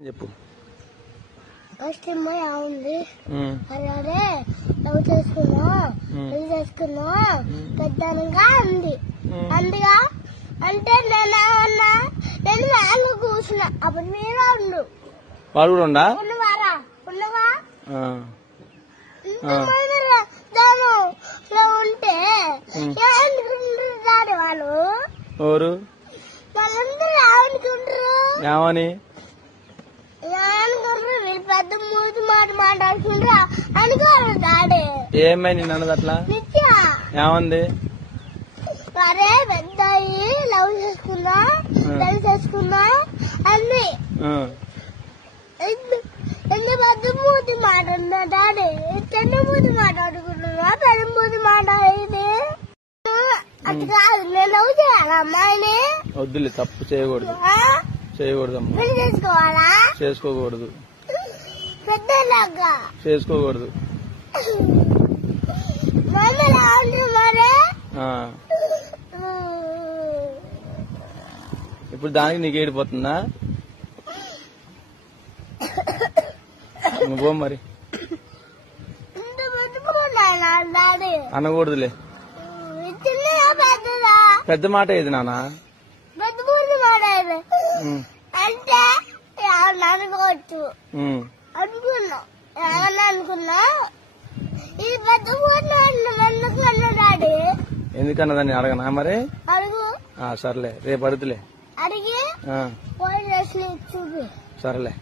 చెప్పు. ఫస్ట్ ఉంది అలాగే లవ్ చేసుకున్నా పెళ్లి చేసుకున్నా పెద్దగా ఉంది అందుగా అంటే నేను మ్యాన్గా కూర్చున్నా అప్పుడు మీరు ఉండు వాడు కూడా ఉండవా ఉంటే వాళ్ళు ఎవరు ఏమని పెద్ద మూతి మాట మాట్లాడుకుంటా అనుకోరు డాడీ ఏమై నిన్ను అన్నది అట్లా ఏమంది అరే పెద్ద లవ్ చేసుకున్నా పెళ్లి చేసుకున్నా అన్ని పెద్ద మూతి మాట ఉందా డాడీ చిన్న మూతి మాట్లాడుకుంటున్నా పెద్ద మూతి మాట్లాడేది అది కాదు నేను లవ్ చేయాలా అమ్మాయిని వద్దులే తప్పు చేయకూడదు చేయకూడదమ్మా పెళ్లి చేసుకోవాలా చేసుకోకూడదు పెద్దలాగా చేసుకోకూడదు మరి ఇప్పుడు దానికి నీకు ఏడిపోతుందా నువ్వు మరి అనకూడదులే పెద్ద మాట ఏది నానా అంటే అనుకోవచ్చు అనుకున్నా ఈ పెద్ద డాడీ ఎందుకన్నదాన్ని అడగనా మరి అడుగు సర్లే రేపు అడుగుతులే అడిగి సరేలే.